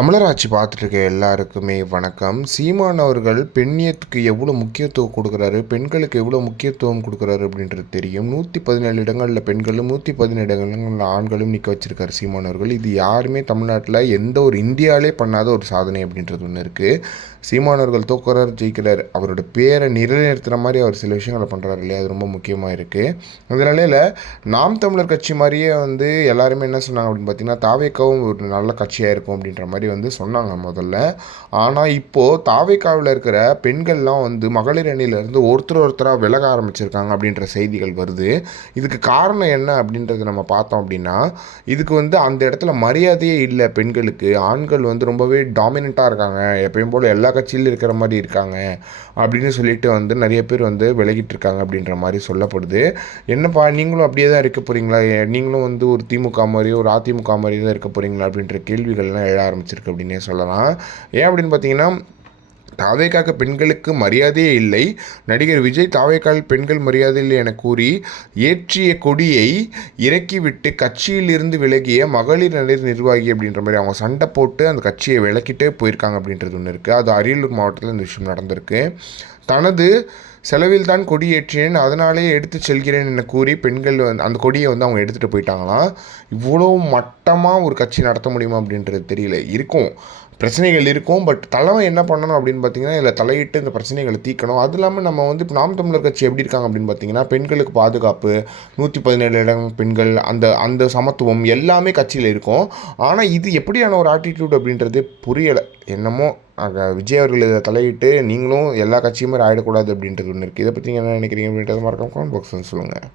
தமிழர் ஆட்சி பார்த்துட்டு எல்லாருக்குமே வணக்கம். சீமான் அவர்கள் பெண்ணியத்துக்கு எவ்வளோ முக்கியத்துவம் கொடுக்குறாரு, பெண்களுக்கு எவ்வளோ முக்கியத்துவம் கொடுக்குறாரு அப்படின்றது தெரியும். 117 இடங்களில் பெண்களும் 117 இடங்களில் ஆண்களும் நிற்க வச்சிருக்காரு சீமான் அவர்கள். இது யாருமே தமிழ்நாட்டில் எந்த ஒரு இந்தியாவிலே பண்ணாத ஒரு சாதனை அப்படின்றது ஒன்று இருக்குது. சீமான் அவர்கள் தோக்குறார், ஜெயிக்கிறார். அவரோட பேரை நிலைநிறுத்துகிற மாதிரி அவர் சில விஷயங்களை பண்ணுறாரு இல்லையா, அது ரொம்ப முக்கியமாக இருக்குது. அந்த நிலையில் நாம் தமிழர் கட்சி மாதிரியே எல்லாருமே என்ன சொன்னாங்க அப்படின்னு பார்த்தீங்கன்னா, தாவேக்காவும் ஒரு நல்ல கட்சியாக இருக்கும் அப்படின்ற மாதிரி சொன்னாங்க முதல்ல. ஆனால் இப்போது தாவேக்காவில் இருக்கிற பெண்கள்லாம் மகளிர் அணியிலேருந்து ஒருத்தராக விலக ஆரம்பிச்சிருக்காங்க அப்படின்ற செய்திகள் வருது. இதுக்கு காரணம் என்ன அப்படின்றத நம்ம பார்த்தோம் அப்படின்னா, இதுக்கு அந்த இடத்துல மரியாதையே இல்லை பெண்களுக்கு. ஆண்கள் ரொம்பவே டாமினண்ட்டாக இருக்காங்க, எப்பயும் போல் எல்லா கட்சியிலும் இருக்கிற மாதிரி இருக்காங்க அப்படின்னு சொல்லிட்டு நிறைய பேர் விலகிட்டு இருக்காங்க அப்படின்ற மாதிரி சொல்லப்படுது. என்னப்பா நீங்களும் அப்படியே தான் இருக்க போகிறீங்களா, நீங்களும் ஒரு திமுக மாதிரியோ ஒரு அதிமுக மாதிரியோ தான் இருக்க போகிறீங்களா அப்படின்ற கேள்விகள்லாம் எழ ஆரம்பிச்சிருக்கு அப்படின்னே சொல்லலாம். ஏன் அப்படின்னு பார்த்தீங்கன்னா, தாவேக்காக்கு பெண்களுக்கு மரியாதையே இல்லை. நடிகர் விஜய் தாவேக்கால் பெண்கள் மரியாதை இல்லை என கூறி ஏற்றிய கொடியை இறக்கிவிட்டு கட்சியிலிருந்து விலகிய மகளிர் நடிகர் நிர்வாகி அப்படின்ற மாதிரி அவங்க சண்டை போட்டு அந்த கட்சியை விலக்கிட்டே போயிருக்காங்க அப்படின்றது ஒன்று இருக்குது. அது அரியலூர் மாவட்டத்தில் இந்த விஷயம் நடந்திருக்கு. தனது செலவில் தான் கொடி ஏற்றினேன், அதனாலே எடுத்து செல்கிறேன் என கூறி பெண்கள் அந்த கொடியை அவங்க எடுத்துகிட்டு போயிட்டாங்களாம். இவ்வளோ மட்டமாக ஒரு கட்சி நடத்த முடியுமா அப்படின்றது தெரியல. இருக்கும், பிரச்சனைகள் இருக்கும். பட் தலைமை என்ன பண்ணணும் அப்படின்னு பார்த்தீங்கன்னா, இதில் தலையிட்டு இந்த பிரச்சனைகளை தீர்க்கணும். அது இல்லாமல் நம்ம இப்போ நாம் தமிழர் கட்சி எப்படி இருக்காங்க அப்படின்னு பார்த்தீங்கன்னா, பெண்களுக்கு பாதுகாப்பு, 117 இடம் பெண்கள், அந்த சமத்துவம் எல்லாமே கட்சியில் இருக்கும். ஆனால் இது எப்படியான ஒரு ஆட்டிடியூட் அப்படின்றது புரியலை. என்னமோ விஜய் அவர்கள் இதை தலையிட்டு நீங்களும் எல்லா கட்சியுமே ஆகிடக்கூடாது அப்படின்றது ஒன்று இருக்குது. இதை பற்றி என்ன நினைக்கிறீங்க அப்படின்றத மறக்காம கமெண்ட் பாக்ஸில் சொல்லுங்கள்.